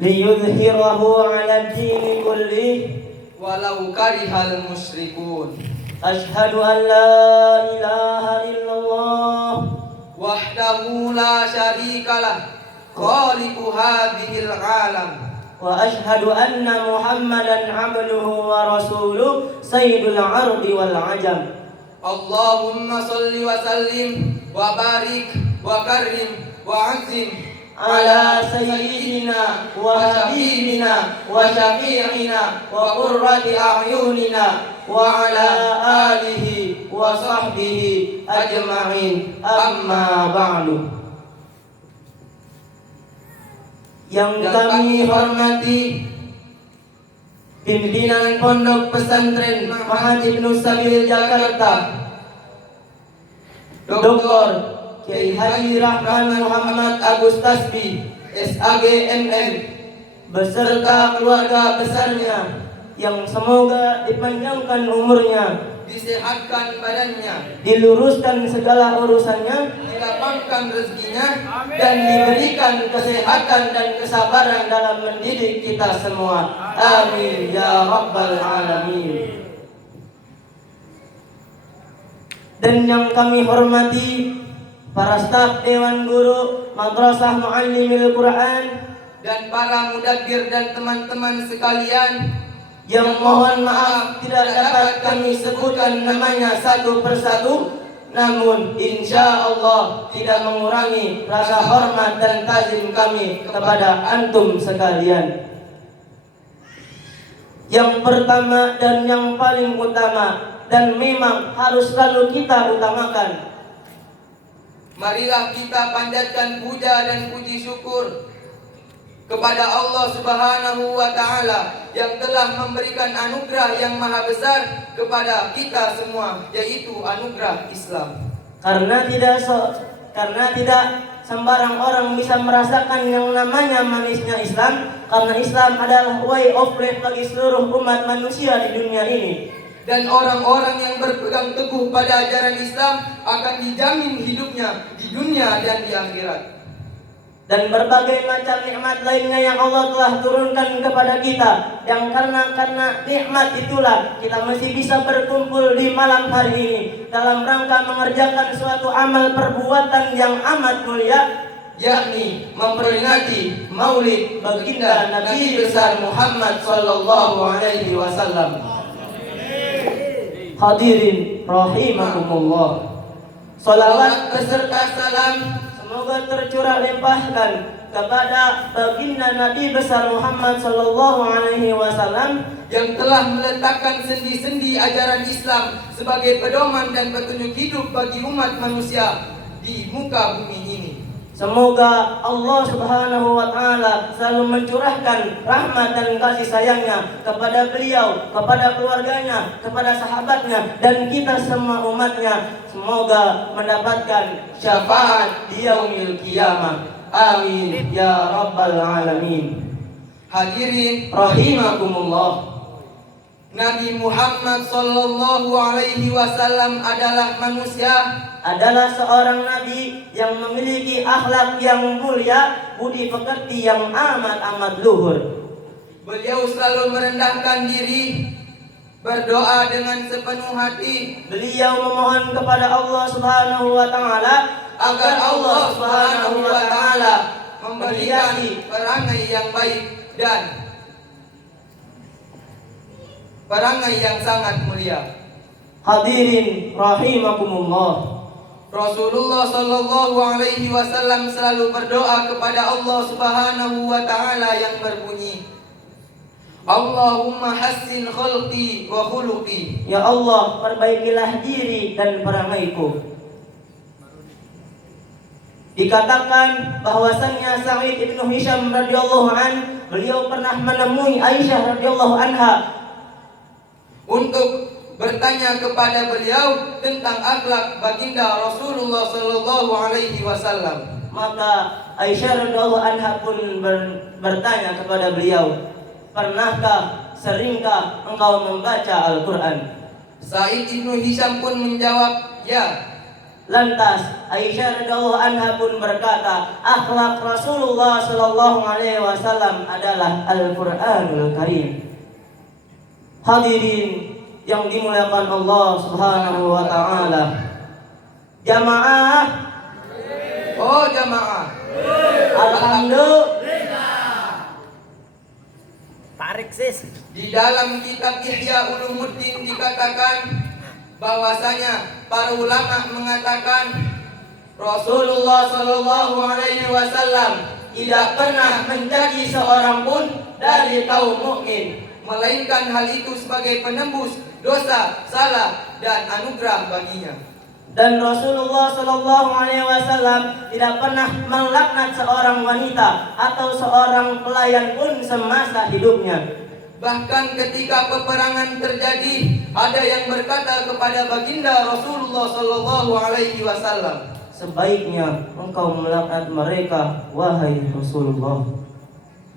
ليظهره على الدين كله ولو كره المشركون. أشهد أن لا إله إلا الله وحده لا شريك له خالق هذه العالم. وأشهد أن محمدا عبده ورسوله سيد العرب والعجم. اللهم صل وسلم وبارك وكرم وعظم على سيدنا وحبيبنا وشفيعنا وقرة أعيننا وعلى آله وصحبه أجمعين. أما بعد. Yang kami hormati pimpinan Pondok Pesantren Ma'had Ibnu Sabil Jakarta, Dr. Kiai Haji Rahman Muhammad Agus Tasbi SAG MM beserta keluarga besarnya yang semoga dipanjangkan umurnya, disehatkan badannya, diluruskan segala urusannya, dilapangkan rezekinya, dan diberikan kesehatan dan kesabaran dalam mendidik kita semua. Amin ya rabbal alamin. Dan yang kami hormati para staf Dewan Guru Madrasah Muallimil Quran dan para mudabbir dan teman-teman sekalian, yang mohon maaf tidak dapat kami sebutkan namanya satu persatu, namun insya Allah tidak mengurangi rasa hormat dan tazim kami kepada antum sekalian. Yang pertama dan yang paling utama, dan memang harus selalu kita utamakan, marilah kita panjatkan puja dan puji syukur kepada Allah Subhanahu wa Ta'ala yang telah memberikan anugerah yang maha besar kepada kita semua, yaitu anugerah Islam. Karena tidak sembarang orang bisa merasakan yang namanya manisnya Islam, karena Islam adalah way of life bagi seluruh umat manusia di dunia ini. Dan orang-orang yang berpegang teguh pada ajaran Islam akan dijamin hidupnya di dunia dan di akhirat. Dan berbagai macam nikmat lainnya yang Allah telah turunkan kepada kita, yang karena nikmat itulah kita masih bisa berkumpul di malam hari ini dalam rangka mengerjakan suatu amal perbuatan yang amat mulia, yakni memperingati Maulid baginda Nabi besar Muhammad sallallahu alaihi wasallam. Hadirin rahimakumullah, salawat beserta salam semoga tercurah limpahkan kepada baginda Nabi besar Muhammad sallallahu alaihi wasallam yang telah meletakkan sendi-sendi ajaran Islam sebagai pedoman dan petunjuk hidup bagi umat manusia di muka bumi ini. Semoga Allah Subhanahu wa Ta'ala selalu mencurahkan rahmat dan kasih sayangnya kepada beliau, kepada keluarganya, kepada sahabatnya, dan kita semua umatnya. Semoga mendapatkan syafaat di yaumil qiyamah. Amin ya rabbal alamin. Hadirin rahimakumullah, Nabi Muhammad sallallahu alaihi wasallam adalah manusia, adalah seorang nabi yang memiliki akhlak yang mulia, budi pekerti yang amat luhur. Beliau selalu merendahkan diri, berdoa dengan sepenuh hati. Beliau memohon kepada Allah Subhanahu wa Ta'ala agar Allah Subhanahu wa Ta'ala memberikan perangai yang baik dan perangai yang sangat mulia. Hadirin rahimakumullah, Rasulullah sallallahu alaihi wasallam selalu berdoa kepada Allah Subhanahu wa Ta'ala yang berbunyi, Allahumma hassin khalqi wa khuluqi. Ya Allah, perbaikilah diri dan perangaiku. Dikatakan bahwasannya Sa'id ibnu Hisham radhiyallahu an, beliau pernah menemui Aisyah radhiyallahu anha untuk bertanya kepada beliau tentang akhlak baginda Rasulullah sallallahu alaihi wasallam. Maka Aisyah radhiyallahu anha pun bertanya kepada beliau, pernahkah, seringkah engkau membaca Al-Quran? Sa'id ibnu Hisham pun menjawab, ya. Lantas Aisyah radhiyallahu anha pun berkata, akhlak Rasulullah sallallahu alaihi wasallam adalah Al-Qur'anul Karim. Hadirin yang dimuliakan Allah Subhanahu wa taala. Jamaah, Oh jamaah, alhamdulillah. Tarik sis. di dalam kitab Ihya Ulumuddin dikatakan bahwasanya para ulama mengatakan Rasulullah Shallallahu Alaihi Wasallam tidak pernah menjadi seorang pun dari kaum mukmin, melainkan hal itu sebagai penembus dosa, salah, dan anugerah baginya. Dan Rasulullah Shallallahu Alaihi Wasallam tidak pernah melaknat seorang wanita atau seorang pelayan pun semasa hidupnya. Bahkan ketika peperangan terjadi, ada yang berkata kepada baginda Rasulullah Shallallahu Alaihi Wasallam, sebaiknya engkau melaknat mereka, wahai Rasulullah.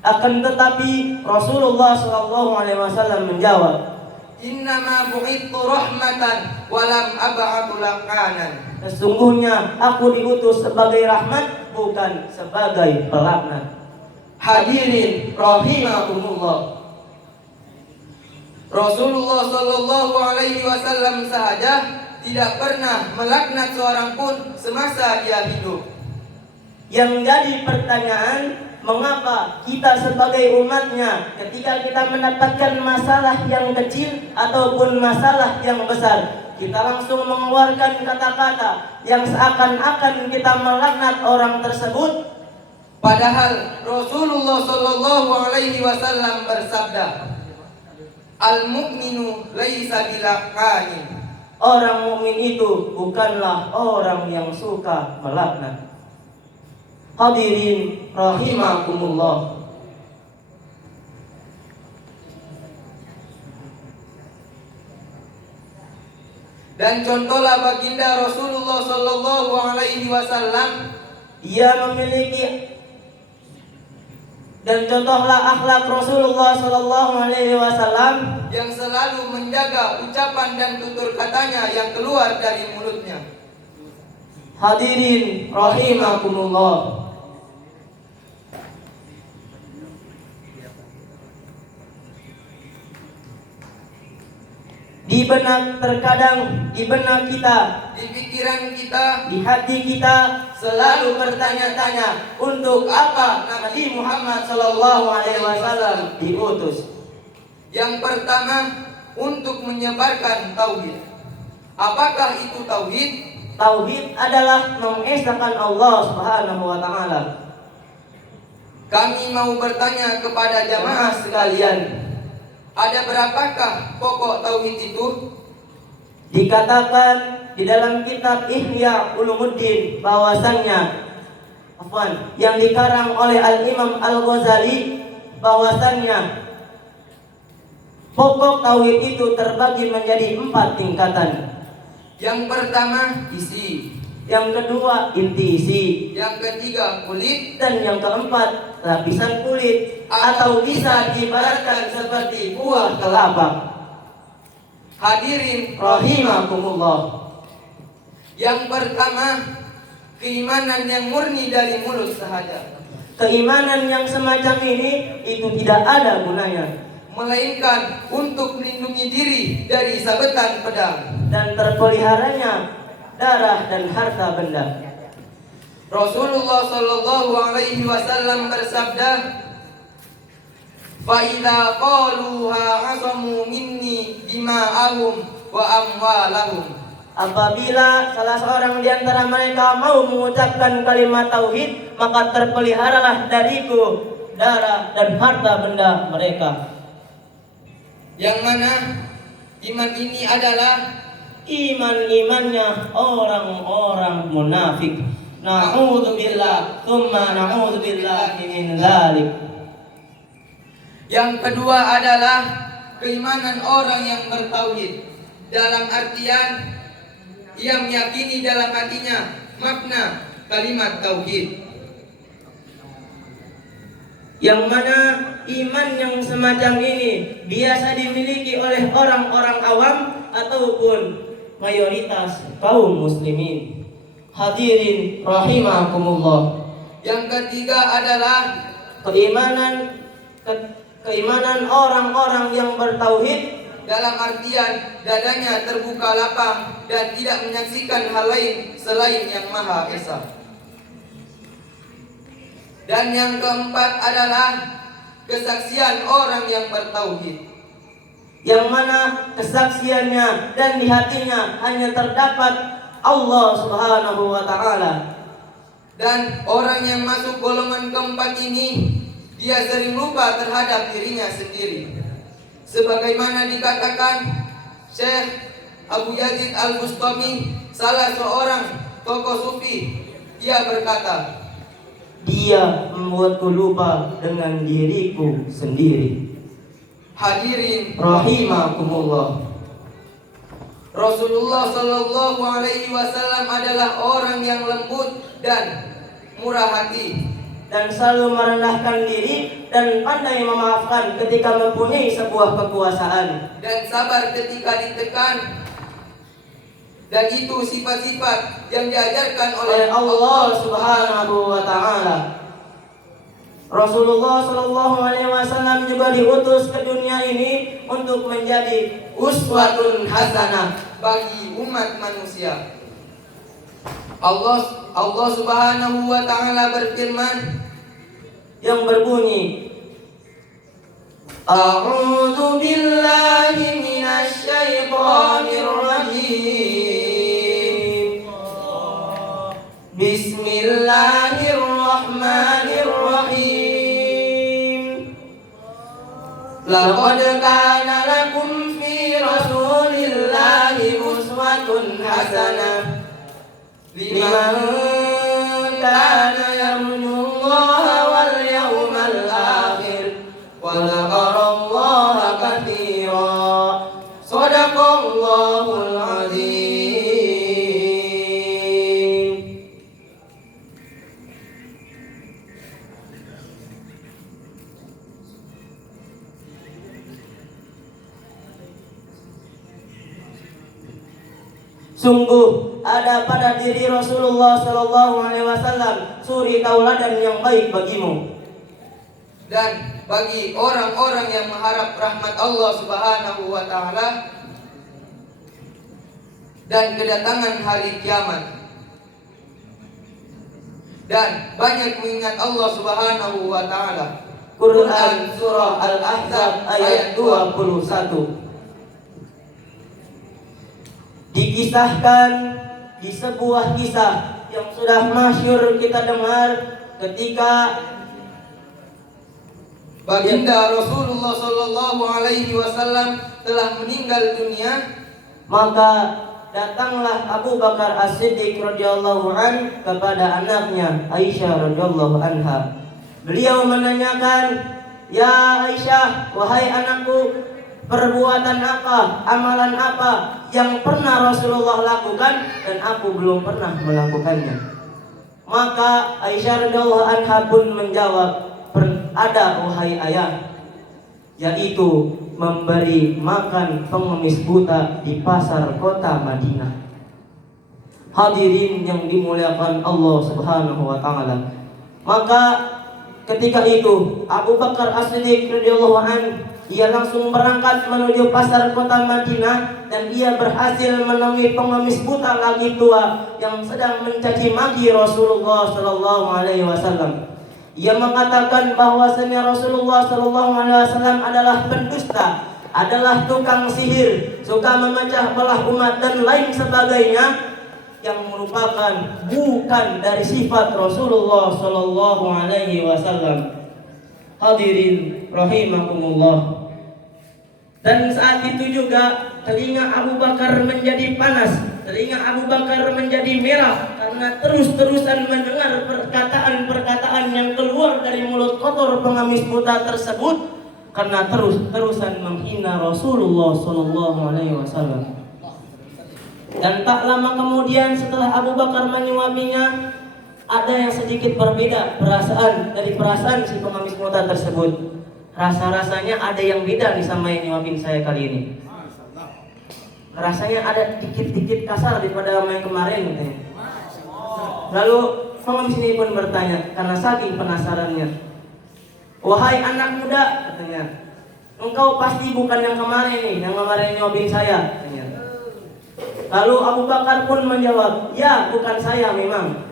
Akan tetapi Rasulullah Shallallahu Alaihi Wasallam menjawab, innama bu'ithu rahmatan walam ab'atu laqanan. sesungguhnya aku diutus sebagai rahmat, bukan sebagai pelaknat. Hadirin rahimakumullah. Rasulullah Shallallahu Alaihi Wasallam sahaja tidak pernah melaknat seorang pun semasa dia hidup. Yang jadi pertanyaan, mengapa kita sebagai umatnya ketika kita mendapatkan masalah yang kecil ataupun masalah yang besar, kita langsung mengeluarkan kata-kata yang seakan-akan kita melaknat orang tersebut? Padahal Rasulullah Shallallahu Alaihi Wasallam bersabda, al-mu'minu laisa bilaqanin. Orang mukmin itu bukanlah orang yang suka melaknat. Hadirin rahimakumullah. Dan contohlah baginda Rasulullah Shallallahu Alaihi Wasallam, Ia memiliki dan contohlah akhlak Rasulullah Sallallahu Alaihi Wasallam yang selalu menjaga ucapan dan tutur katanya yang keluar dari mulutnya. Hadirin rahimakumullah. Di benak terkadang di benak kita, Di pikiran kita, di hati kita selalu bertanya-tanya, untuk apa Nabi Muhammad Sallallahu Alaihi Wasallam diutus? yang pertama untuk menyebarkan tauhid. Apakah itu tauhid? Tauhid adalah mengesahkan Allah Subhanahu wa taala. Kami mau bertanya kepada jamaah sekalian, ada berapakah pokok tauhid itu? Dikatakan di dalam kitab Ihya Ulumuddin bahwasannya yang dikarang oleh Al-Imam Al-Ghazali, bahwasannya pokok tauhid itu terbagi menjadi 4 tingkatan. Yang pertama isi, Yang kedua inti isi, yang ketiga kulit, dan yang keempat lapisan kulit, atau bisa diibaratkan seperti buah kelapa. Hadirin Rahimakumullah. yang pertama keimanan yang murni dari mulut sahaja, Keimanan yang semacam ini itu tidak ada gunanya, melainkan untuk melindungi diri dari sabetan pedang dan terpeliharanya darah dan harta benda. Rasulullah Shallallahu Alaihi Wasallam bersabda, fa idza qaluha asamu minni dima'ahum wa amwalahum. Apabila salah seorang di antara mereka mau mengucapkan kalimat tauhid, maka terpeliharalah dariku darah dan harta benda mereka. Yang mana iman ini adalah Iman-imannya orang-orang munafik. Na'udzubillah, tsumma na'udzubillahi min dzalik. yang kedua adalah keimanan orang yang bertauhid, dalam artian ia meyakini dalam hatinya makna kalimat tauhid. Yang mana iman yang semacam ini biasa dimiliki oleh orang-orang awam ataupun mayoritas kaum muslimin. Hadirin rahimakumullah. Yang ketiga adalah keimanan orang-orang yang bertauhid, dalam artian dadanya terbuka lapang dan tidak menyaksikan hal lain selain Yang Maha Esa. Dan yang keempat adalah kesaksian orang yang bertauhid, yang mana kesaksiannya dan di hatinya hanya terdapat Allah Subhanahu wa Ta'ala. Dan orang yang masuk golongan keempat ini, dia sering lupa terhadap dirinya sendiri. Sebagaimana dikatakan Syekh Abu Yazid Al-Bustami, salah seorang tokoh sufi, dia berkata, dia membuatku lupa dengan diriku sendiri. Hadirin rahimakumullah. Rasulullah Shallallahu Alaihi Wasallam adalah orang yang lembut dan murah hati, dan selalu merendahkan diri dan pandai memaafkan ketika mempunyai sebuah kekuasaan, dan sabar ketika ditekan. Dan itu sifat-sifat yang diajarkan oleh Allah Subhanahu wa Ta'ala. Rasulullah Shallallahu Alaihi Wasallam juga diutus ke dunia ini untuk menjadi uswatun hasanah bagi umat manusia. Allah Subhanahu wa Ta'ala berfirman yang berbunyi, A'udzu billahi minasy syaithanir rajim. Bismillahirrahmanirrahim. Laqad kana lakum fi rasulillahi uswatun hasanah liman kana yarjullaha wal yawmal akhir wa dzakarallaha katsiran. Shadaqallahul azim. Sungguh ada pada diri Rasulullah Shallallahu Alaihi Wasallam suri tauladan yang baik bagimu, dan bagi orang-orang yang mengharap rahmat Allah Subhanahu wa Ta'ala dan kedatangan hari kiamat, dan banyak mengingat Allah Subhanahu wa Ta'ala. Quran Surah Al-Ahzab ayat 21. Dikisahkan di sebuah kisah yang sudah masyhur kita dengar ketika baginda Rasulullah Sallallahu Alaihi Wasallam telah meninggal dunia, maka datanglah Abu Bakar As-Siddiq radhiyallahu an kepada anaknya Aisyah radhiyallahu anha. Beliau menanyakan, "Ya Aisyah, wahai anakku, perbuatan apa, amalan apa yang pernah Rasulullah lakukan dan aku belum pernah melakukannya?" Maka Aisyah radhiyallahu anha pun menjawab, "Ada wahai ayah, yaitu memberi makan pengemis buta di pasar kota Madinah." Hadirin yang dimuliakan Allah Subhanahu wa Ta'ala. Maka ketika itu Abu Bakar As-Siddiq radhiyallahu anhu, ia langsung berangkat menuju pasar kota Madinah dan ia berhasil menemui pengemis buta lagi tua yang sedang mencaci maki Rasulullah Sallallahu Alaihi Wasallam. Ia mengatakan bahwasanya Rasulullah Sallallahu Alaihi Wasallam adalah pendusta, adalah tukang sihir, suka memecah belah umat dan lain sebagainya, yang merupakan bukan dari sifat Rasulullah Sallallahu Alaihi Wasallam. Hadirin rahimakumullah. Dan saat itu juga telinga Abu Bakar menjadi panas, telinga Abu Bakar menjadi merah karena terus-terusan mendengar perkataan-perkataan yang keluar dari mulut kotor pengemis buta tersebut, karena terus-terusan menghina Rasulullah Sallallahu Alaihi Wasallam. Dan tak lama kemudian setelah Abu Bakar menyuapinya, ada yang sedikit berbeda perasaan dari perasaan si pengemis buta tersebut. Rasa-rasanya ada yang beda nih sama yang nyuapin saya kali ini. Rasanya ada dikit-dikit kasar daripada sama yang kemarin katanya. Lalu pengemis ini pun bertanya karena saking penasarannya. Wahai anak muda, katanya, engkau pasti bukan yang kemarin nih, yang kemarin nyuapin saya, katanya. Lalu Abu Bakar pun menjawab, ya bukan saya memang.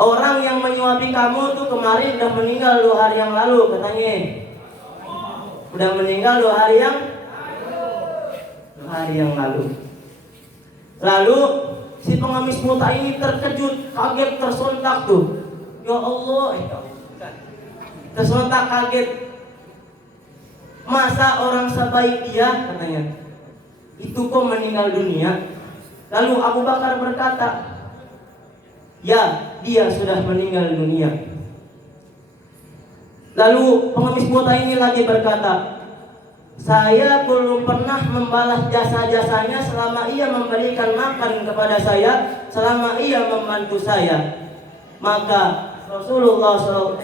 Orang yang menyuapi kamu tuh kemarin udah meninggal 2 hari yang lalu, katanya. Udah meninggal 2 hari yang lalu. Lalu si pengemis buta ini terkejut, kaget, tersontak tuh. Ya Allah, tersontak kaget. Masa orang sebaik dia, katanya, itu kok meninggal dunia? Lalu Abu Bakar berkata, ya, dia sudah meninggal dunia. Lalu pengemis buta ini lagi berkata, saya belum pernah membalas jasa-jasanya selama ia memberikan makan kepada saya, selama ia membantu saya. Maka Rasulullah SAW,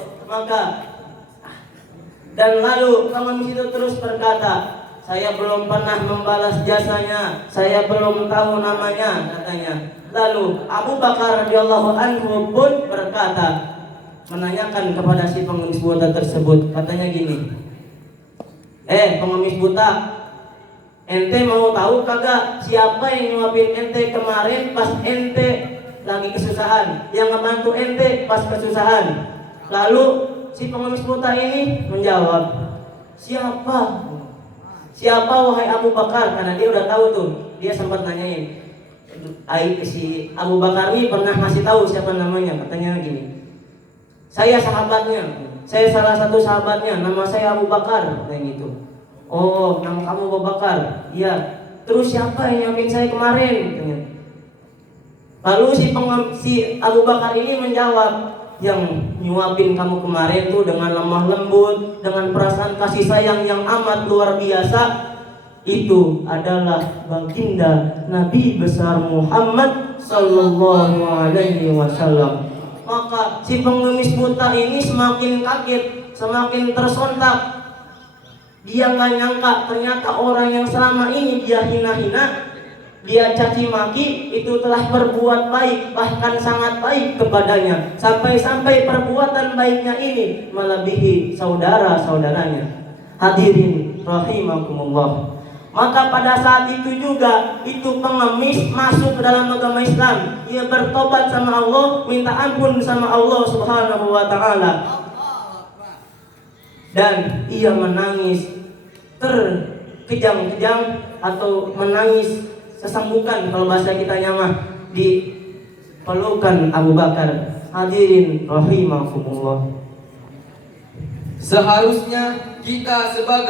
dan lalu pengemis itu terus berkata, saya belum pernah membalas jasanya, saya belum tahu namanya, katanya. Lalu Abu Bakar radhiyallahu anhu pun berkata, menanyakan kepada si pengemis buta tersebut, katanya gini, pengemis buta, ente mau tahu kagak siapa yang nyuapin ente kemarin pas ente lagi kesusahan, yang ngebantu ente pas kesusahan? Lalu si pengemis buta ini menjawab, siapa? Siapa wahai Abu Bakar? Karena dia udah tahu tuh, dia sempat nanyain. Si Abu Bakar ini pernah ngasih tahu siapa namanya, katanya gini, saya sahabatnya, saya salah satu sahabatnya, nama saya Abu Bakar, kayak gitu. Oh, nama kamu Abu Bakar? Iya. Terus siapa yang nyuapin saya kemarin? Katanya. Lalu si Abu Bakar ini menjawab, yang nyuapin kamu kemarin tuh dengan lemah lembut, dengan perasaan kasih sayang yang amat luar biasa, itu adalah baginda Nabi besar Muhammad sallallahu alaihi wasallam. Maka si pengemis buta ini semakin kaget, semakin tersontak. Dia nggak nyangka ternyata orang yang selama ini dia hina-hina, dia caci maki, itu telah berbuat baik, bahkan sangat baik kepadanya. Sampai-sampai perbuatan baiknya ini melebihi saudara-saudaranya. Hadirin rahimakumullah. Maka pada saat itu juga, itu pengemis masuk ke dalam agama Islam. Ia bertobat sama Allah, minta ampun sama Allah Subhanahu wa ta'ala. Dan ia menangis terkejang-kejang atau menangis sesenggukan, kalau bahasa kita nyamah, di pelukan Abu Bakar. Hadirin rahimakumullah. Seharusnya kita sebagai